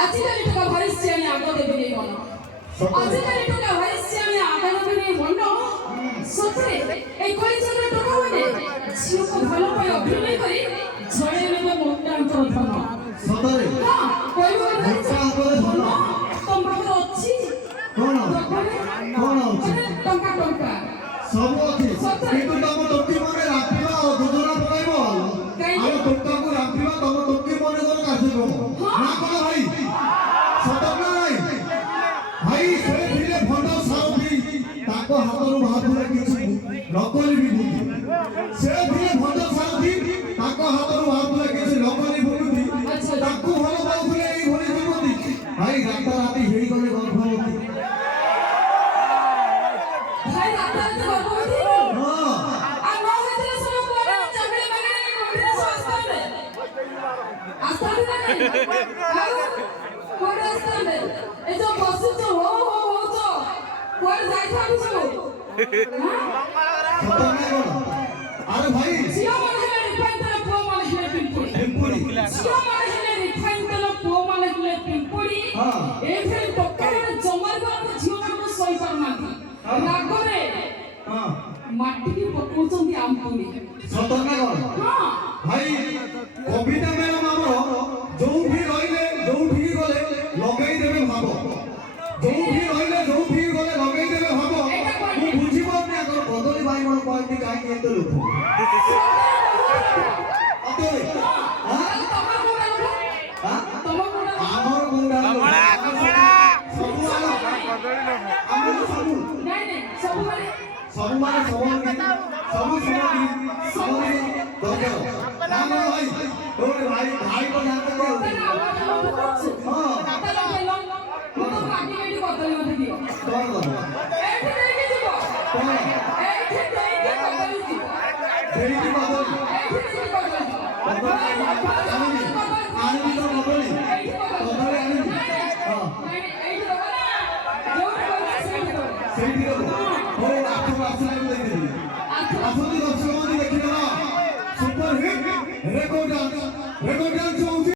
আজিকালি টাকা ভরিছি আমি আগা দেবে নেই মন আজিকালি টাকা ভরিছি আমি আগা দেবে নেই মন সত্যি এই কলিযুগের টাকা হইলে ঝিওকে ভালো পাই অভিনয় করে ঝড়ে নেবে মনটা অন্তর ধন সতরে হ্যাঁ কইবো ইচ্ছা করে ধন তোম পাখরে ଅଛି কোন ଅଛି ଟଙ୍କା ଟଙ୍କା ସବୁ ଅଛି କିନ୍ତୁ ତମ ଟୋକି ମନେ ରାଖିବା ଆଉ ଯୋଜନା ପକାଇବ ଆମ ଟୋକାକୁ ରାଖିବା ତମ ଟୋକି ମନେ କର କାଟିବ ନା କଣ ଭାଇ ସତ ନା ଭାଇ ଭାଇ ସେ ଥିଲେ ଫଣ୍ଡ ସାଉଦି ତାଙ୍କ ହାତରୁ ବାହାରୁଥିଲା କିଛି ନକଲି ବିଭୂତି ସେ ଥିଲେ ଫଣ୍ଡ ସାଉଦି ତାଙ୍କ ହାତରୁ ବାହାରୁଥିଲା କିଛି ନକଲି ବିଭୂତି ତାକୁ ଭଲ ପାଉଥିଲେ ଏଇଭଳି ବିଭୂତି ଭାଇ ରାତାରାତି ହେଇଗଲେ ଗର୍ଭବତୀ ଭାଇ ରାତାରାତି ଗର୍ଭବତୀ ହଁ আর ন হইতে সব করে চাকরি মানে কোনটা সস্তাবে আস্তাবে না আর কোন আস্তাবে এই যে বসুছ হো হো হো তো কোন যাইতা কিছু আরে ভাই ঝিও মানে হলে রিফাইন তেল পুয়া মানে হলে পিম্পুড়ি ঝিও মানে হলে রিফাইন তেল পুয়া মানে হলে পিম্পুড়ি এই ফের টক্কারে জমার গল্প ঝিও মানে সই পারনাতি রাগরে মাটিকে পকাউଛନ୍ତି আমপুনি ସତ ନା କଣ ଭାଇ କବିତା ମ୍ୟାଡାମ ଆମର ଯୋଉଠି ରହିଲେ ଯୋଉଠିକି ଗଲେ ଲଗେଇ ଦେବେ ଭାବ ଯୋଉଠି ରହିଲେ ଯୋଉଠିକି ଗଲେ ଲଗେଇ ଦେବେ ଭାବ ମୁଁ ବୁଝିପାରୁନି ଆଗର ବଦଳି ଭାଇ ମୋର କହିକି କାହିଁକି ଏତେ ଲୋକ ଆମର ଗୁଣ୍ଡା ସବୁ ମାନେ ସବୁ ଦରକାର ନା ଭାଇ ଗୋଟେ ଭାଇ ଭାଇ କ ଜାଣିଛନ୍ତି ହଁ କଣ